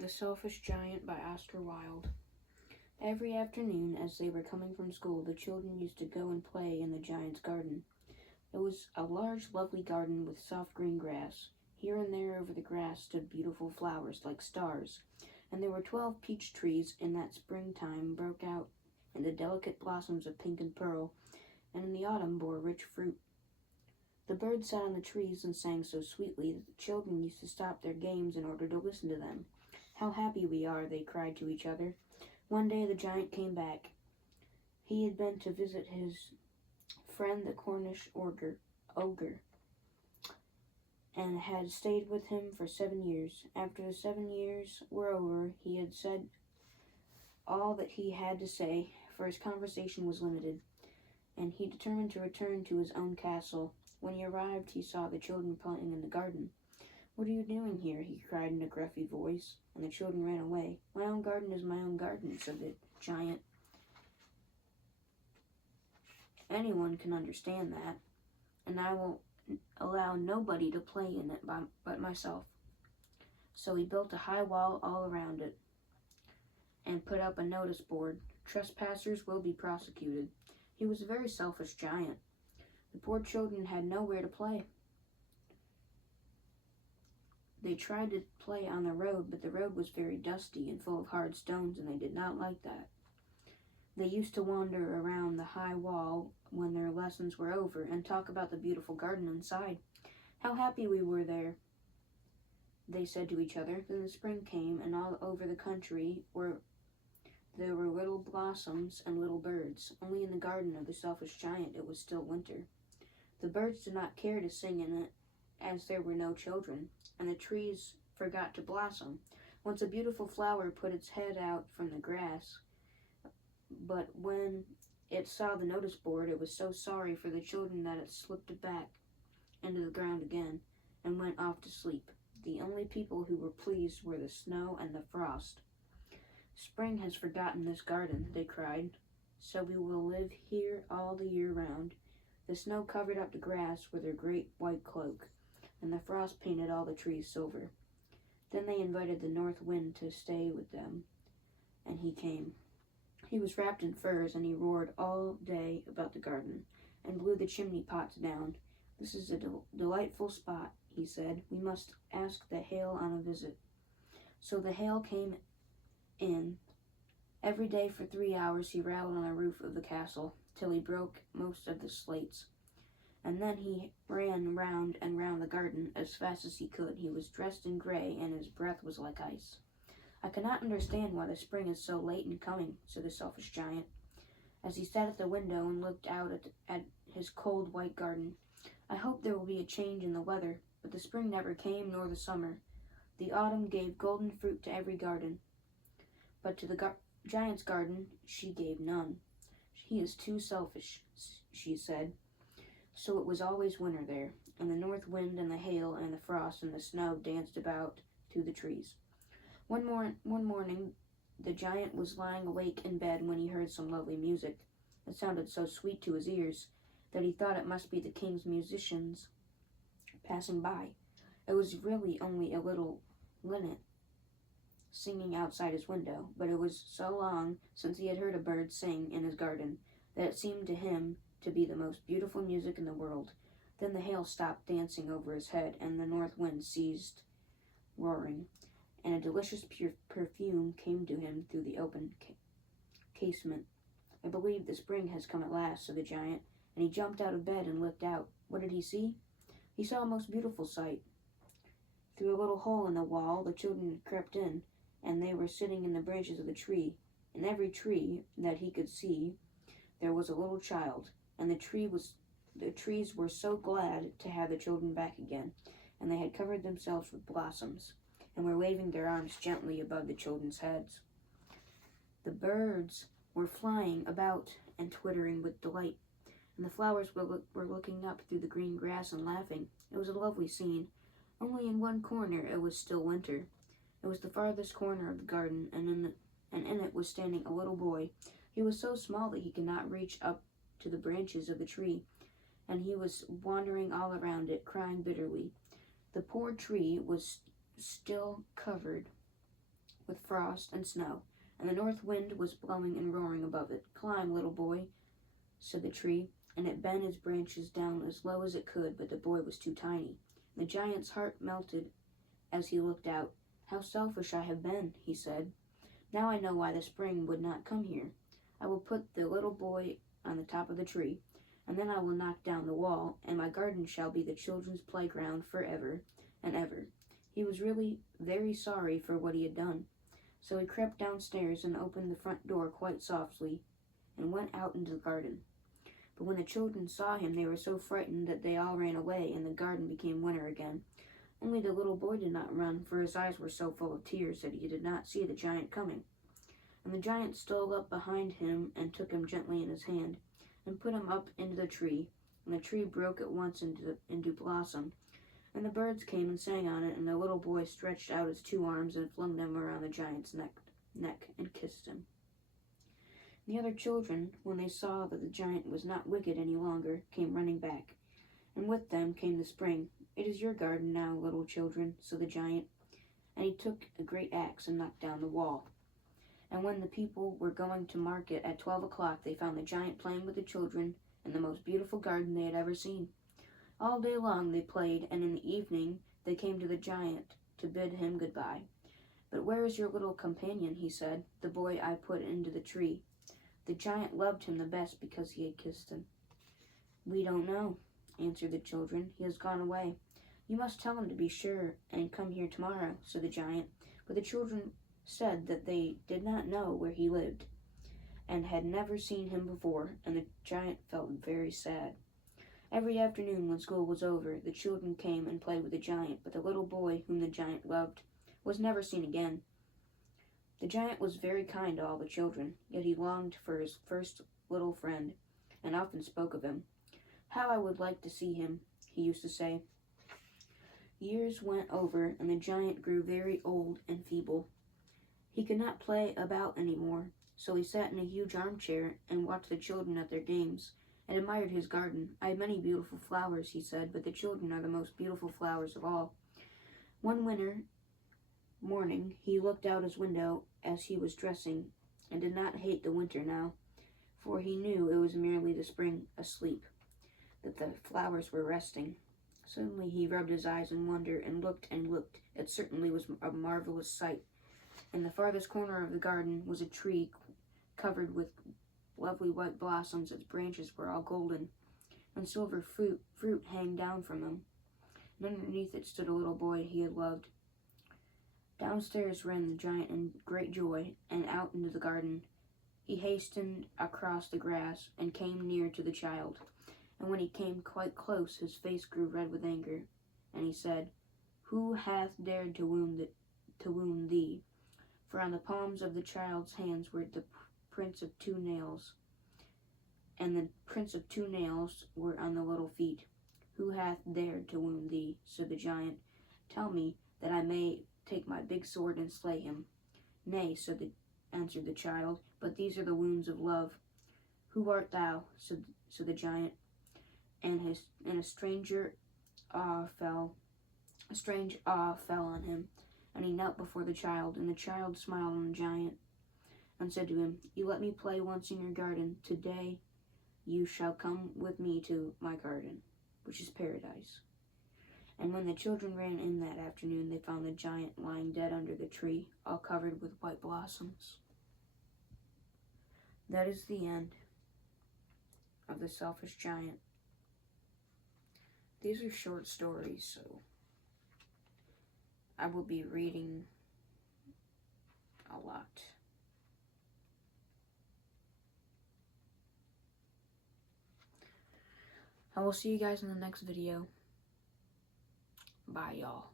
The Selfish Giant by Oscar Wilde. Every afternoon, as they were coming from school, the children used to go and play in the giant's garden. It was a large, lovely garden with soft green grass. Here and there over the grass stood beautiful flowers like stars, and there were 12 peach trees in that springtime broke out into delicate blossoms of pink and pearl, and in the autumn bore rich fruit. The birds sat on the trees and sang so sweetly that the children used to stop their games in order to listen to them. "How happy we are," they cried to each other. One day the giant came back. He had been to visit his friend the Cornish ogre, and had stayed with him for 7 years. After the 7 years were over, he had said all that he had to say, for his conversation was limited, and he determined to return to his own castle. When he arrived, he saw the children playing in the garden. "What are you doing here?" he cried in a gruffy voice, and the children ran away. "My own garden is my own garden," said the giant. "Anyone can understand that, and I will allow nobody to play in it but myself." So he built a high wall all around it and put up a notice board: "Trespassers will be prosecuted." He was a very selfish giant. The poor children had nowhere to play. They tried to play on the road, but the road was very dusty and full of hard stones, and they did not like that. They used to wander around the high wall when their lessons were over and talk about the beautiful garden inside. "How happy we were there," they said to each other. Then the spring came, and all over the country there were little blossoms and little birds. Only in the garden of the selfish giant it was still winter. The birds did not care to sing in it, as there were no children, and the trees forgot to blossom. Once a beautiful flower put its head out from the grass, but when it saw the notice board, it was so sorry for the children that it slipped back into the ground again and went off to sleep. The only people who were pleased were the snow and the frost. "Spring has forgotten this garden," they cried, "so we will live here all the year round." The snow covered up the grass with her great white cloak, and the frost painted all the trees silver. Then they invited the north wind to stay with them, and he came. He was wrapped in furs, and he roared all day about the garden and blew the chimney pots down. "This is a delightful spot," he said. "We must ask the hail on a visit." So the hail came in. Every day for 3 hours he rattled on the roof of the castle, till he broke most of the slates. And then he ran round and round the garden as fast as he could. He was dressed in gray, and his breath was like ice. "I cannot understand why the spring is so late in coming," said the selfish giant, as he sat at the window and looked out at his cold white garden. "I hope there will be a change in the weather." But the spring never came, nor the summer. The autumn gave golden fruit to every garden, but to the giant's garden she gave none. "He is too selfish," she said. So it was always winter there, and the north wind and the hail and the frost and the snow danced about through the trees. One morning, the giant was lying awake in bed when he heard some lovely music. It sounded so sweet to his ears that he thought it must be the king's musicians passing by. It was really only a little linnet singing outside his window, but it was so long since he had heard a bird sing in his garden that it seemed to him to be the most beautiful music in the world. Then the hail stopped dancing over his head, and the north wind ceased roaring, and a delicious perfume came to him through the open casement. "I believe the spring has come at last," said the giant, and he jumped out of bed and looked out. What did he see? He saw a most beautiful sight. Through a little hole in the wall, the children had crept in, and they were sitting in the branches of the tree. In every tree that he could see, there was a little child, and the trees were so glad to have the children back again, and they had covered themselves with blossoms, and were waving their arms gently above the children's heads. The birds were flying about and twittering with delight, and the flowers were looking up through the green grass and laughing. It was a lovely scene. Only in one corner it was still winter. It was the farthest corner of the garden, and in it was standing a little boy. He was so small that he could not reach up to the branches of the tree, and he was wandering all around it, crying bitterly. The poor tree was still covered with frost and snow, and the north wind was blowing and roaring above it. "Climb, little boy," said the tree, and it bent its branches down as low as it could, but the boy was too tiny. The giant's heart melted as he looked out. "How selfish I have been," he said. "Now I know why the spring would not come here. I will put the little boy on the top of the tree, and then I will knock down the wall, and my garden shall be the children's playground forever and ever." He was really very sorry for what he had done, so he crept downstairs and opened the front door quite softly and went out into the garden. But when the children saw him, they were so frightened that they all ran away, and the garden became winter again. Only the little boy did not run, for his eyes were so full of tears that he did not see the giant coming. And the giant stole up behind him and took him gently in his hand, and put him up into the tree, and the tree broke at once into blossom. And the birds came and sang on it, and the little boy stretched out his 2 arms and flung them around the giant's neck and kissed him. The other children, when they saw that the giant was not wicked any longer, came running back, and with them came the spring. "It is your garden now, little children," said the giant, and he took a great axe and knocked down the wall. And when the people were going to market at 12 o'clock, they found the giant playing with the children in the most beautiful garden they had ever seen. All day long they played, and in the evening they came to the giant to bid him goodbye. "But where is your little companion?" he said, "the boy I put into the tree." The giant loved him the best because he had kissed him. "We don't know," answered the children. "He has gone away." "You must tell him to be sure and come here tomorrow," said the giant. But the children said that they did not know where he lived and had never seen him before, and the giant felt very sad. Every afternoon when school was over, the children came and played with the giant, but the little boy whom the giant loved was never seen again. The giant was very kind to all the children, yet he longed for his first little friend, and often spoke of him. "How I would like to see him," he used to say. Years went over, and the giant grew very old and feeble. He could not play about any more, so he sat in a huge armchair and watched the children at their games, and admired his garden. "I have many beautiful flowers," he said, "but the children are the most beautiful flowers of all." One winter morning he looked out his window as he was dressing, and did not hate the winter now, for he knew it was merely the spring asleep, that the flowers were resting. Suddenly he rubbed his eyes in wonder and looked and looked. It certainly was a marvelous sight. In the farthest corner of the garden was a tree covered with lovely white blossoms. Its branches were all golden, and silver fruit hang down from them. And underneath it stood a little boy he had loved. Downstairs ran the giant in great joy, and out into the garden. He hastened across the grass and came near to the child. And when he came quite close, his face grew red with anger, and he said, "Who hath dared to wound thee?" For on the palms of the child's hands were the prints of 2 nails, and the prints of 2 nails were on the little feet. "Who hath dared to wound thee?" said the giant. "Tell me, that I may take my big sword and slay him." "Nay," answered the child, "but these are the wounds of love." "Who art thou?" said the giant, and a strange awe fell on him, and he knelt before the child, and the child smiled on the giant and said to him, "You let me play once in your garden. Today you shall come with me to my garden, which is paradise." And when the children ran in that afternoon, they found the giant lying dead under the tree, all covered with white blossoms. That is the end of The Selfish Giant. These are short stories, so I will be reading a lot. I will see you guys in the next video. Bye, y'all.